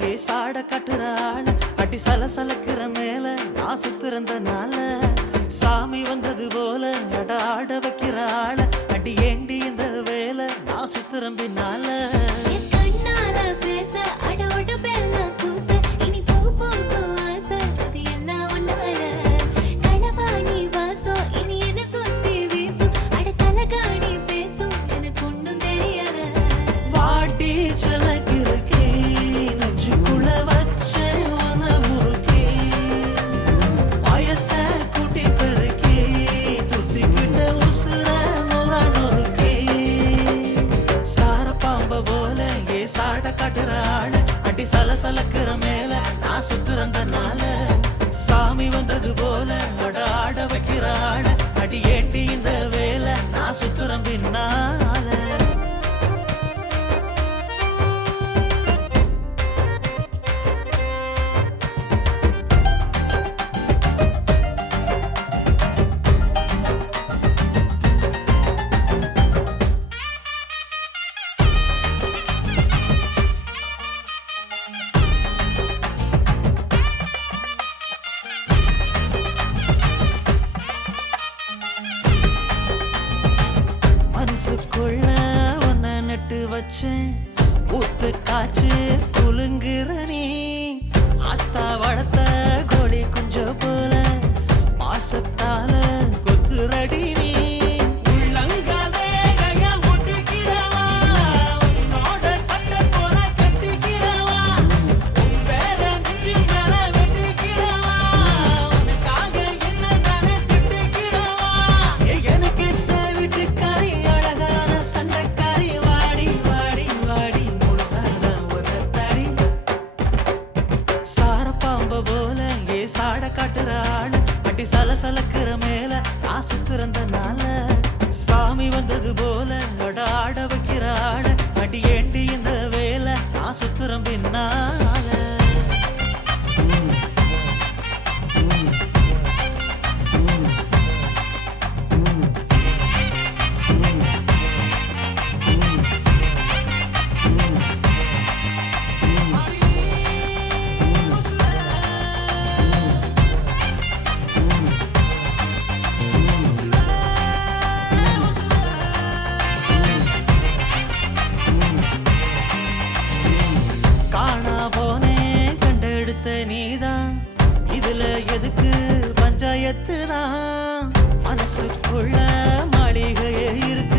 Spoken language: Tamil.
ஏ சாட கட்டுற ஆள அடி சலசலக்கிற மேல நான் சுத்துறந்தனால சாமி வந்தது போல அட ஆட வைக்கிற ஆள அடி ஏண்டி இந்த வேலை நான் சுத்துறேன் பின்னால என் கண்ணால பேச அடோட பெல்லாம் கூச இனி பூ பூக்கும் ஆசை அது எல்லாம் உன்னால களவாணி வாசம் இனி என்ன சுத்தி வீசும் அட தலகாணி பேசும் எனக்கு ஒண்ணும் தெரியல வாட்டி செலக்கிருக்கே நெஞ்சுக்குள்ள வச்ச உனவுருக்கே வயச கூட்டி பெருக்கே துத்திக்கிட்ட உசுர நூறா நொறுக்கே சார பாம்ப போல ஏ சாட காட்டுற ஆள அடி சலசலக்கிற மேல நான் சுத்துறந்தனால சாமி வந்தது போல அட ஆட வைக்கிற ஆள அடி ஏண்டி இந்த வேலை நான் சுத்துறேன் பின்னால மனசுக்குள்ள ஒன்ன நட்டு வச்சேன் ஊத்து காய்ச்சி குலுங்குற நீ அத்தா வளர்த்த கோழி குஞ்ச போல பாசத்தால கொத்துரடி நீ உள்ளங்காலே கைய ஒட்டிக்கிடவா உன்னோட சட்டை போல கட்டிக்கிடவா உன் பேர நெஞ்சு மேல வெட்டிக்கிடவா உனக்காக என்ன நானே திட்டிக்கிடவா எனக்கு வீட்டுக்காரி அழகான சண்டைக்காரி வாடி வாடி வாடி முழுசாத ஒரு தடி சார பாம்ப போல ஏ சாட காட்டுற ஆள அடி சலசலக்கிற மேல நான் சுத்துறந்தனால சாமி வந்தது போல அட ஆட வைக்கிற ஆள அடி ஏண்டி இந்த வேலை நான் சுத்துறேன் பின்னால காணா போனே கண்டெடுத்த நீதான் இதுல எதுக்கு பஞ்சாயத்து தான் மனசுக்குள்ள மாளிகையே இருக்கு